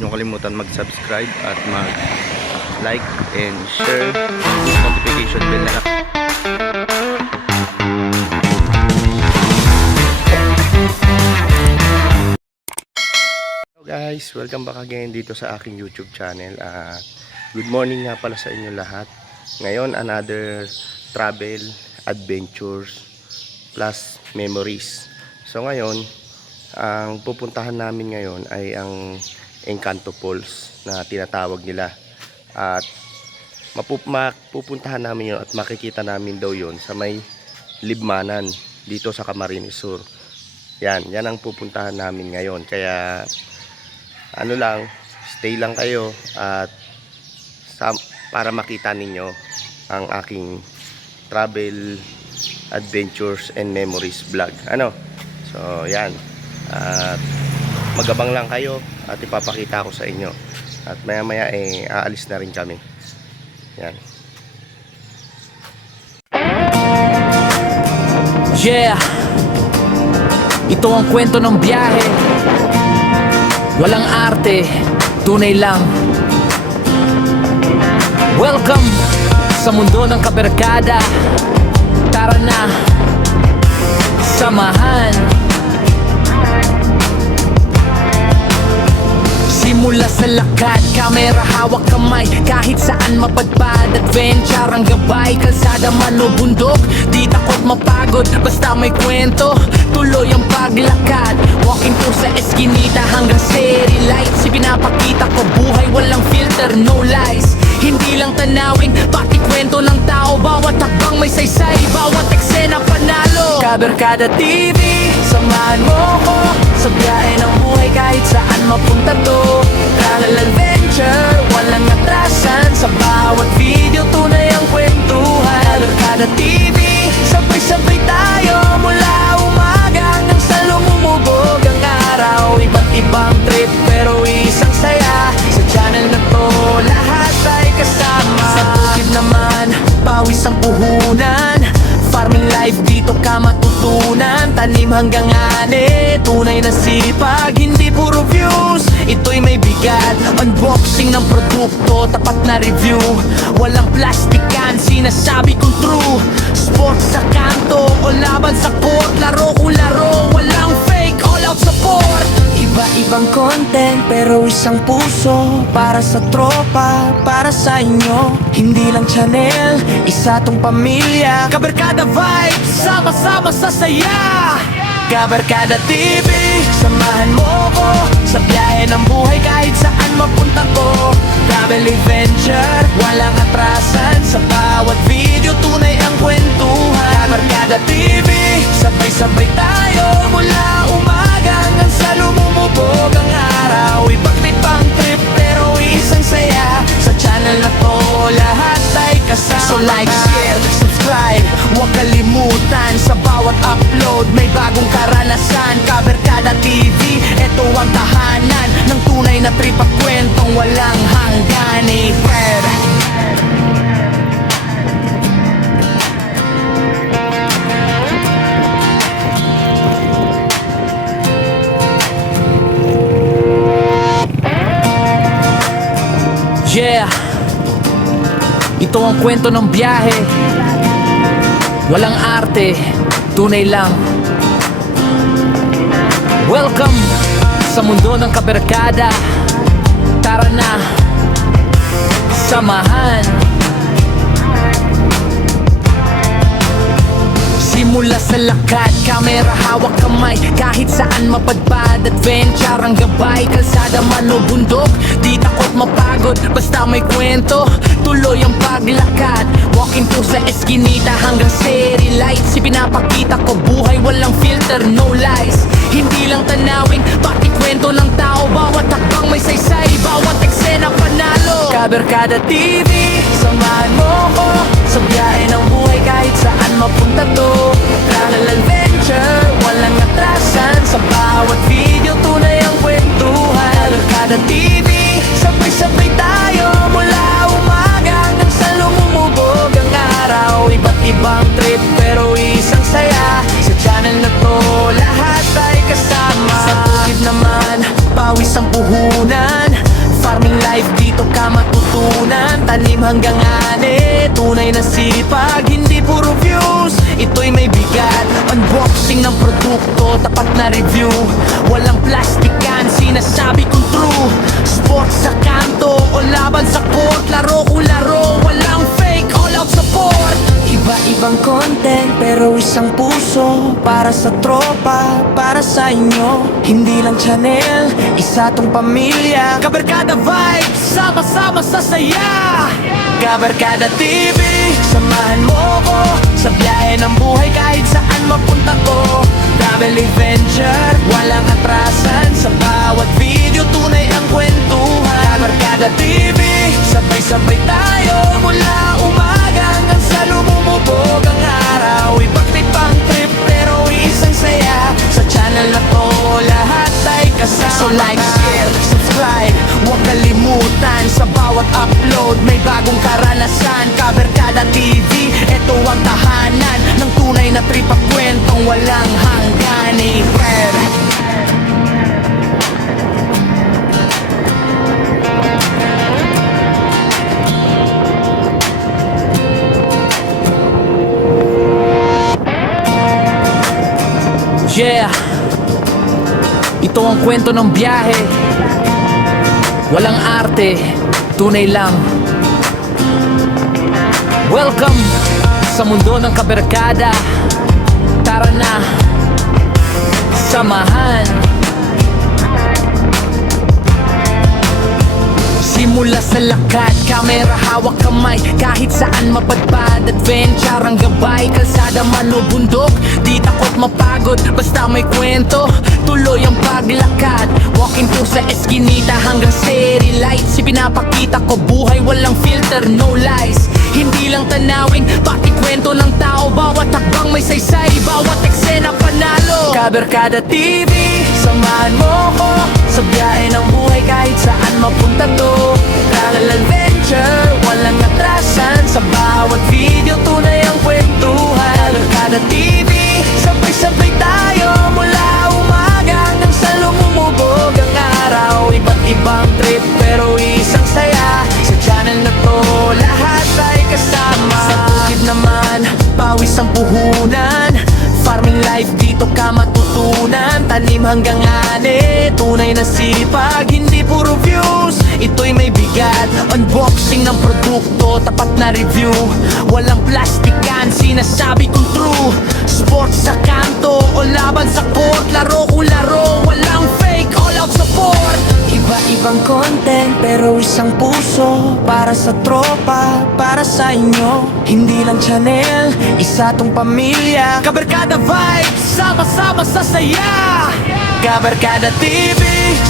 nyo kalimutan mag-subscribe at mag-like and share, notification bell na lang. Hello guys, welcome back again dito sa aking YouTube channel. Good morning nga pala sa inyo lahat. Ngayon another travel, adventures plus memories. So ngayon ang pupuntahan namin ngayon ay ang Encanto Falls na tinatawag nila. At pupuntahan namin yun at makikita namin daw yun sa may Libmanan dito sa Camarines Sur. Yan ang pupuntahan namin ngayon. Kaya ano lang, stay lang kayo at para makita ninyo ang aking travel, adventures and memories vlog. So yan. At magabang lang kayo at ipapakita ko sa inyo. At maya maya aalis na rin kami. Yan. Yeah, ito ang kwento ng biyahe. Walang arte, tunay lang. Welcome sa mundo ng kabarkada. Tara na, samahan. Simula sa lakad, kamera hawak kamay, kahit saan mapadpad, adventure ang gabay. Kalsada man o bundok, di takot mapagod, basta may kwento, tuloy ang paglakad. Walking through sa eskinita hanggang city lights, ipinapakita ko buhay, walang filter, no lies. Hindi lang tanawin, pati kwento ng tao, bawat hakbang may saysay, bawat eksena panalo. Kabarkada TV, samahan mo ko sa biyahe ng buhay, kahit saan mapunta to. Travel adventure, walang atrasan, sa bawat video tunay ang kwentuhan. Kabarkada TV, sabay-sabay tayo mula umaga hanggang sa lumumubog ang araw. Iba't ibang trip pero isang saya, sa channel na to lahat ay kasama. Sa bukid naman, pawis ang puhunan, farming life dito ka matutunan. Tanim hanggang ani, tunay na sipag, hindi puro views, ito'y may bigat. Unboxing ng produkto, tapat na review, walang plastikan, sinasabi kong true. Sports sa kanto o laban sa court, laro kung laro, walang fake, all out support. Iba-ibang content pero isang puso, para sa tropa, para sa inyo. Hindi lang channel, isa tong pamilya. Kabarkada vibes, sama-sama sa saya. Kabarkada TV, samahan mo ko sa biyahe ng buhay, kahit saan mapunta ko. Travel adventure, walang atrasan, sa bawat video tunay ang kwentuhan. Kabarkada TV, sabay-sabay tayo mula umaga hanggang sa lumumubog ang araw. Iba't ibang trip pero isang saya, sa channel na to lahat ay kasama. So like, share, subscribe, huwag kalimutan, sa bawat upload may bagong karanasan. Kabarkada TV, ito ang tahanan ng tunay na trip at kwentong walang hangganin. Yeah, ito ang kwento ng biyahe. Walang arte, tunay lang. Welcome sa mundo ng kabarkada. Tara na, samahan. Simula sa lakad, kamera hawak kamay, kahit saan mapadpad, adventure ang gabay. Kalsada man o bundok, di takot mapagod, basta may kwento, tuloy ang paglakad. Walking through sa eskinita hanggang city lights, ipinapakita ko buhay, walang filter, no lies. Hindi lang tanawin, pati kwento ng tao, bawat hakbang may saysay, bawat eksena panalo. Kabarkada TV, samahan mo ko sa biyahe ng buhay, kahit saan mapunta to. Travel adventure, walang atrasan, sa bawat video tunay ang kwentuhan. Kabarkada TV, sabay-sabay tayo mula umaga hanggang sa lumumubog ang araw. Iba't ibang trip pero isang saya, sa channel na to lahat ay kasama. Sa bukid naman, pawis ang puhunan, Tanim hanggang ani, tunay na sipag, hindi puro views. Ito'y may bigat, unboxing ng produkto, tapat na review. Walang plastikan, sinasabi kong true. Sports sa kanto o laban sa court, laro kung laro, walang fake, all out support. Iba-ibang content pero isang puso, para sa tropa, para sa inyo. Hindi lang channel, isa tong pamilya. Kabarkada vibes, sama-sama sa saya. Kabarkada TV, samahan mo ko sa biyahe ng buhay kahit saan mapunta ko. Travel adventure, walang atrasan, sa bawat video tunay ang kwentuhan. Kabarkada TV, sabay-sabay tayo mula umaga hanggang sa lumubog ang araw. Iba't ibang trip pero isang saya, sa channel na to lahat ay kasama. So like, share, subscribe, huwag kalimutan. Sa bawat upload may bagong karanasan. Kabarkada TV, ito ang tahanan ng tunay na trip at kwentong walang hangganing. Yeah, ito ang kwento ng biyahe. Walang arte, tunay lang. Welcome sa mundo ng kabarkada. Tara na, samahan. Simula sa lakad, camera hawak kamay, kahit saan mapadpad, adventure ang gabay. Kalsada man o bundok, di takot mapagod, basta may kwento, tuloy ang paglakad. Walking through sa eskinita hanggang city lights, ipinapakita ko buhay walang filter, no lies. Hindi lang tanawing, pati kwento ng tao, bawat takbang may saysay, bawat eksena panalo. Kabarkada TV, samahan mo ko sa biyahe ng buhay kahit saan mapunta to. Travel adventure, walang atrasan, sa bawat video tunay ang kwentuhan. Kabarkada TV, sabay-sabay tayo mula umaga hanggang sa lumumubog ang araw. Iba't ibang trip pero isang saya, sa channel na to lahat ay kasama. Sa bukid naman, pawis ang puhunan, farming life dito ka matutunan. Tanim hanggang ani, tunay na sipag, hindi puro views. Ito'y may bigat, unboxing ng produkto, tapat na review. Walang plastikan, sinasabi kong true. Sports sa kanto o laban sa court, laro kung laro, walang fake, all out support. Iba-ibang content pero isang puso, para sa tropa, para sa inyo. Hindi lang channel, isa tong pamilya. Kabarkada vibes, sama-sama sa saya. Kabarkada TV,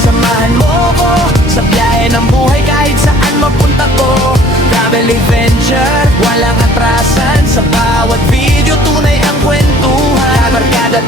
samahan mo ko sa biyahe ng buhay kahit saan mapunta ko. Travel adventure, walang atrasan, sa bawat video tunay ang kwentuhan. Kabarkada